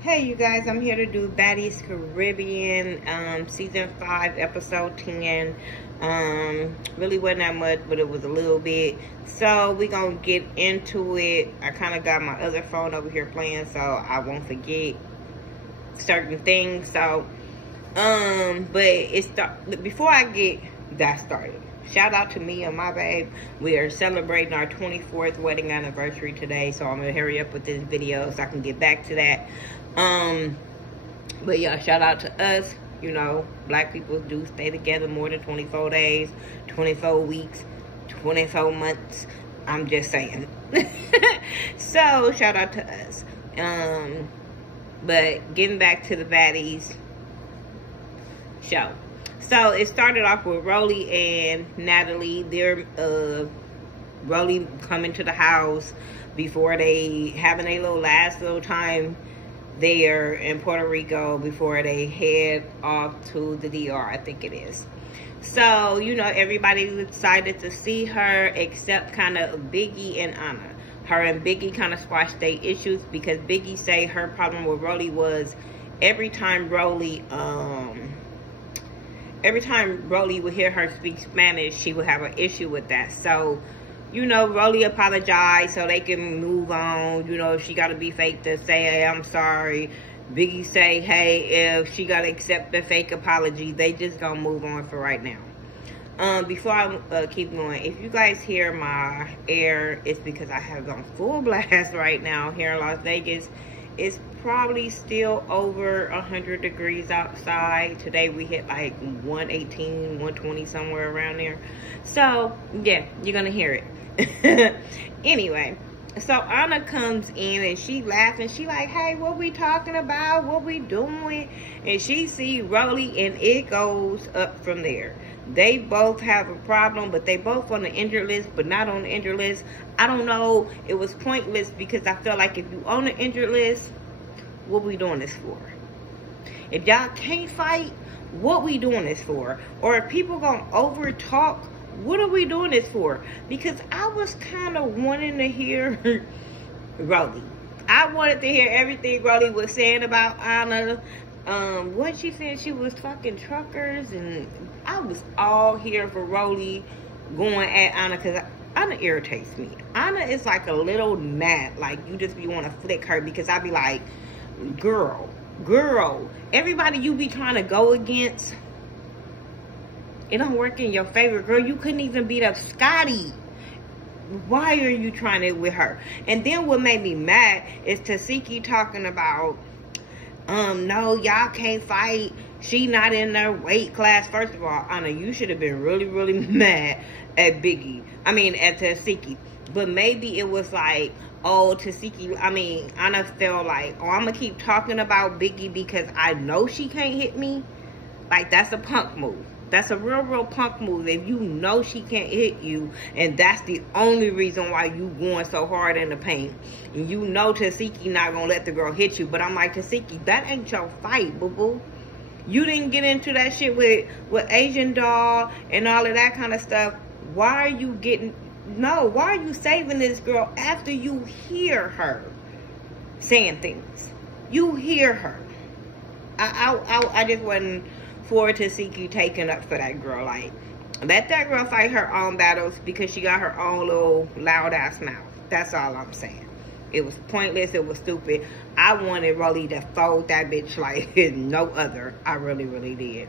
Hey you guys, I'm here to do Baddies Caribbean, season 5, episode 10. Really wasn't that much, but it was a little bit. So we gonna get into it. I kind of got my other phone over here playing, so I won't forget certain things. So, but before I get that started, shout out to me and my babe. We are celebrating our 24th wedding anniversary today, so I'm gonna hurry up with this video so I can get back to that. But yeah, shout out to us. You know, black people do stay together more than 24 days, 24 weeks, 24 months. I'm just saying. So shout out to us. But getting back to the Baddies show. So it started off with Rolly and Natalie. They're Rolly coming to the house before they having a last little time there in Puerto Rico before they head off to the DR, I think it is. So, you know, everybody excited to see her except kind of Biggie and Anna. Her and Biggie kind of squashed their issues because Biggie say her problem with Rolly was every time Rolly would hear her speak Spanish, she would have an issue with that. So, you know, Rolly apologized so they can move on. You know, if she got to be fake to say, hey, I'm sorry. Biggie say, hey, if she got to accept the fake apology, they just gonna move on for right now. Before I keep going, if you guys hear my air, it's because I have on full blast right now here in Las Vegas. It's probably still over 100 degrees outside. Today we hit like 118, 120, somewhere around there. So, yeah, you're gonna hear it. Anyway, so Anna comes in and she laughing. She like, hey, what we talking about? What we doing? And she see Rolly and it goes up from there. They both have a problem, but they both on the injured list, but not on the injured list. I don't know. It was pointless because I feel like if you on the injured list, what we doing this for? If y'all can't fight, what we doing this for? Or if people gonna over talk, what are we doing this for? Because I was kind of wanting to hear Rolly. I wanted to hear everything Rolly was saying about Anna. What she said, she was talking truckers, and I was all here for Rolly going at Anna because Anna irritates me. Anna is like a little gnat. Like, you just be want to flick her because I be like, girl, everybody you be trying to go against, it don't work in your favor. Girl, you couldn't even beat up Scotty. Why are you trying it with her? And then what made me mad is Tasiki talking about, no, y'all can't fight. She not in their weight class. First of all, Anna, you should have been really, really mad at Biggie. I mean, at Tasiki. But maybe it was like, oh, Tasiki, Anna felt like, oh, I'm going to keep talking about Biggie because I know she can't hit me. Like, that's a punk move. That's a real punk move. If you know she can't hit you, and that's the only reason why you going so hard in the paint. And you know Tasiki not going to let the girl hit you. But I'm like, Tasiki, that ain't your fight, boo-boo. You didn't get into that shit with Asian Doll and all of that kind of stuff. Why are you why are you saving this girl after you hear her saying things? You hear her. I just wasn't for Tasiki taking up for that girl. Like, let that girl fight her own battles because she got her own little loud ass mouth. That's all I'm saying. It was pointless. It was stupid. I wanted Rolly to fold that bitch like no other. I really did.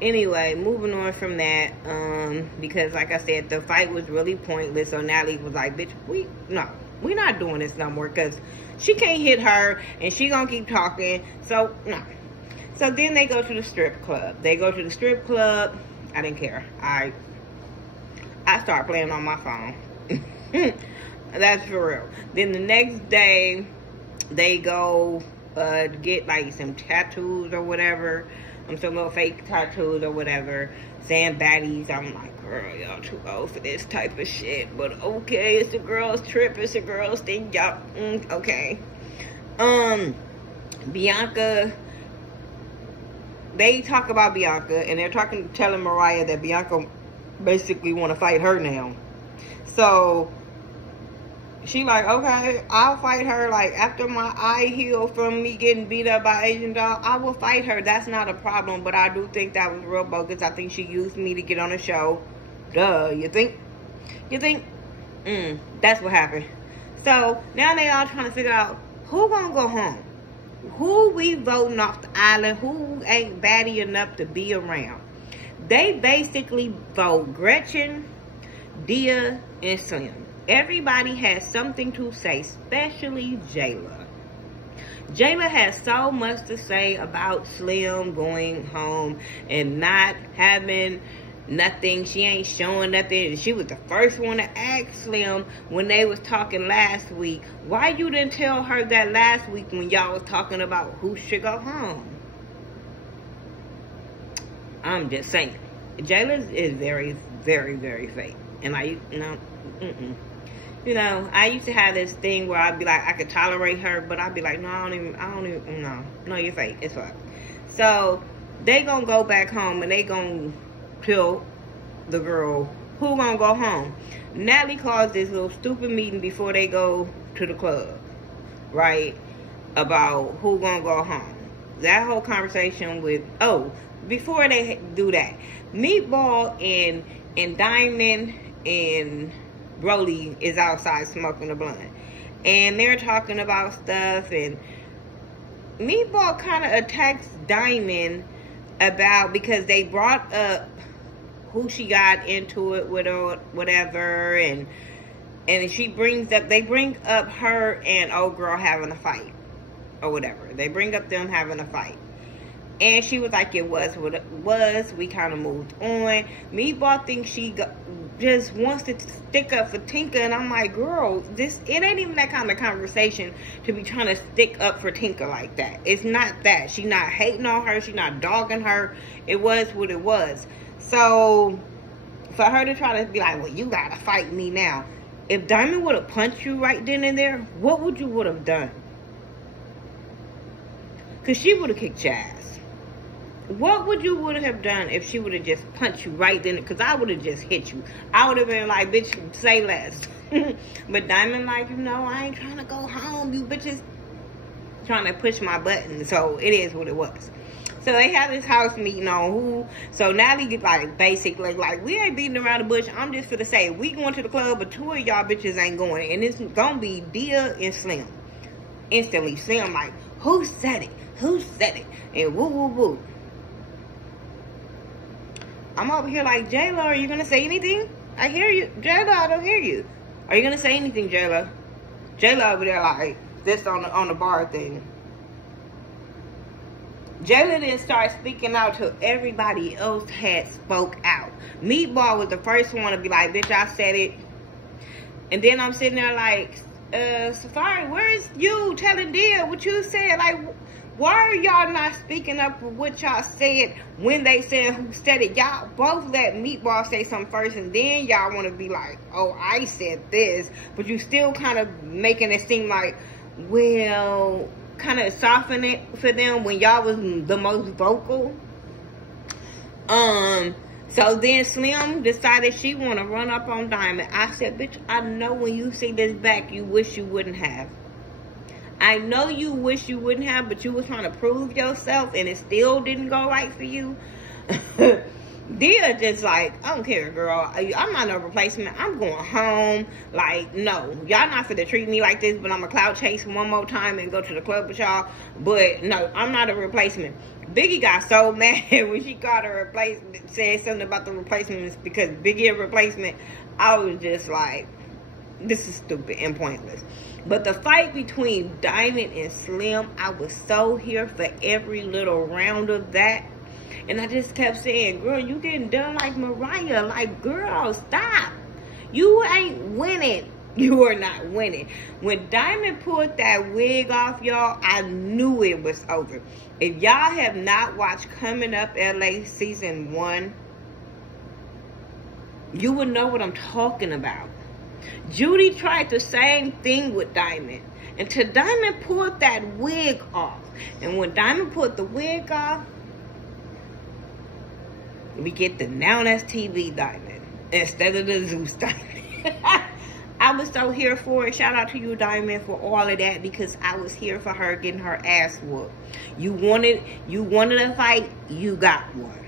Anyway, moving on from that, because like I said, the fight was really pointless. So Natalie was like, bitch, we not doing this no more because she can't hit her and she gonna keep talking. So no. So then they go to the strip club. I didn't care. I started playing on my phone. That's for real. Then the next day, they go get like some tattoos or whatever. Some little fake tattoos or whatever. Saying Baddies. I'm like, girl, y'all too old for this type of shit. But okay, it's a girl's trip. It's a girl's thing. Y'all, okay. Bianca. They talk about Bianca, and they're telling Mariah that Bianca basically want to fight her now. So She like, okay, I'll fight her. Like, after my eye healed from me getting beat up by Asian doll, I will fight her. That's not a problem. But I do think that was real bogus. I think she used me to get on the show. Duh, you think? You think? That's what happened. So, now they all trying to figure out who gonna go home. Who we voting off the island. Who ain't baddie enough to be around. They basically vote Gretchen, Dia, and Slim. Everybody has something to say, especially Jayla. Jayla has so much to say about Slim going home and not having nothing. She ain't showing nothing. She was the first one to ask Slim when they was talking last week. Why you didn't tell her that last week when y'all was talking about who should go home? I'm just saying. Jayla is very, very, very fake. And I used to have this thing where I'd be like, I could tolerate her, but I'd be like, no, I don't even, no, you're fake. It's fuck. So, they gonna go back home and they gonna tell the girl who gonna go home. Natalie calls this little stupid meeting before they go to the club, right? About who gonna go home. That whole conversation with, before they do that, Meatball and Diamond and Broly is outside smoking a blunt. And they're talking about stuff, and Meatball kind of attacks Diamond because they brought up who she got into it with or whatever, and they bring up her and old girl having a fight or whatever. They bring up them having a fight. And she was like, it was what it was. We kind of moved on. Meatball thinks she just wants to stick up for Tinker. And I'm like, girl, it ain't even that kind of conversation to be trying to stick up for Tinker like that. It's not that. She not hating on her. She not dogging her. It was what it was. So, for her to try to be like, well, you got to fight me now. If Diamond would have punched you right then and there, what would you would have done? Because she would have kicked your ass. What would you would have done if she would have just punched you right then? Because I would have just hit you. I would have been like, bitch, say less. But Diamond like, I ain't trying to go home. You bitches trying to push my button. So it is what it was. So they have this house meeting on who. So Natalie like basically like, we ain't beating around the bush. I'm just gonna say, we going to the club, but 2 of y'all bitches ain't going. And it's gonna be Dia and Slim. Instantly, Slim like, who said it? Who said it? And woo woo woo. I'm over here like, Jayla, are you gonna say anything? I hear you. Jayla, I don't hear you. Are you gonna say anything, Jayla? Jayla over there like this on the bar thing. Jayla then started speaking out till everybody else had spoke out. Meatball was the first one to be like, bitch, I said it. And then I'm sitting there like, Safari, where's you telling Dia what you said? Like, why are y'all not speaking up for what y'all said when they said who said it? Y'all both let Meatball say something first, and then y'all want to be like, oh, I said this. But you still kind of making it seem like, well, kind of soften it for them when y'all was the most vocal. So then Slim decided she want to run up on Diamond. I said, bitch, I know when you see this back, you wish you wouldn't have. I know you wish you wouldn't have, but you was trying to prove yourself, and it still didn't go right for you. Dia just like, I don't care, girl. I'm not no replacement. I'm going home. Like, no. Y'all not finna treat me like this, but I'm going to clout chase one more time and go to the club with y'all. But, no, I'm not a replacement. Biggie got so mad when she called her replacement, said something about the replacements because Biggie a replacement. I was just like, this is stupid and pointless. But the fight between Diamond and Slim, I was so here for every little round of that. And I just kept saying, girl, you getting done like Mariah. Like, girl, stop. You ain't winning. You are not winning. When Diamond pulled that wig off, y'all, I knew it was over. If y'all have not watched Coming Up LA Season 1, you would know what I'm talking about. Judy tried the same thing with Diamond until Diamond pulled that wig off. And when Diamond pulled the wig off, we get the Now That's TV Diamond instead of the Zeus Diamond. I was so here for it. Shout out to you, Diamond, for all of that, because I was here for her getting her ass whooped. You wanted a fight, you got one.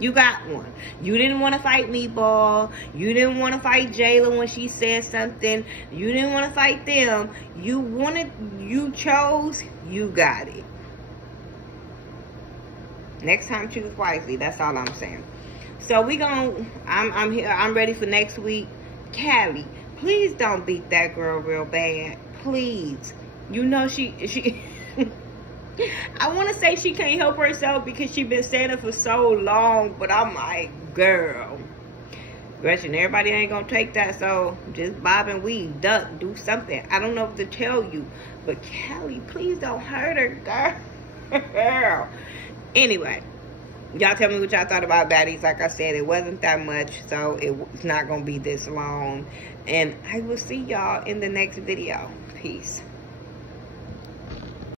You got one. You didn't want to fight Meatball. You didn't want to fight Jayla when she said something. You didn't want to fight them. You chose, you got it. Next time, choose wisely. That's all I'm saying. So I'm here. I'm ready for next week. Callie, please don't beat that girl real bad. Please. You know she I want to say she can't help herself because she's been saying it for so long, but I'm like, girl, Gretchen, everybody ain't gonna take that, so just bob and weave, duck, do something. I don't know what to tell you, but Callie, please don't hurt her, girl. Anyway, y'all tell me what y'all thought about Baddies. Like I said, it wasn't that much, so it's not gonna be this long, and I will see y'all in the next video. Peace.